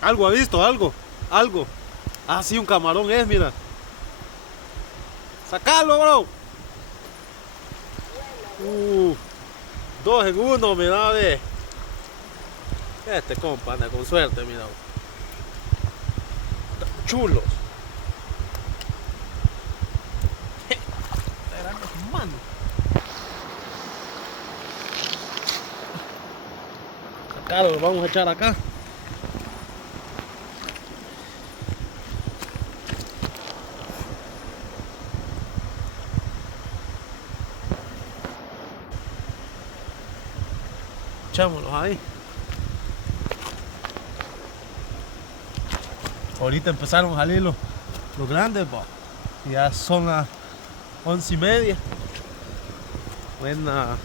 Algo ha visto, algo. Algo. Ah, sí, un camarón es, mira. ¡Sacalo, bro! Dos en uno, mira, ve. Este compa anda con suerte, mira. Chulos. Mano. Sacalo, lo vamos a echar acá. Echámoslos ahí. Ahorita empezaron a salir los grandes, pa. Ya son las 11:30. Buena.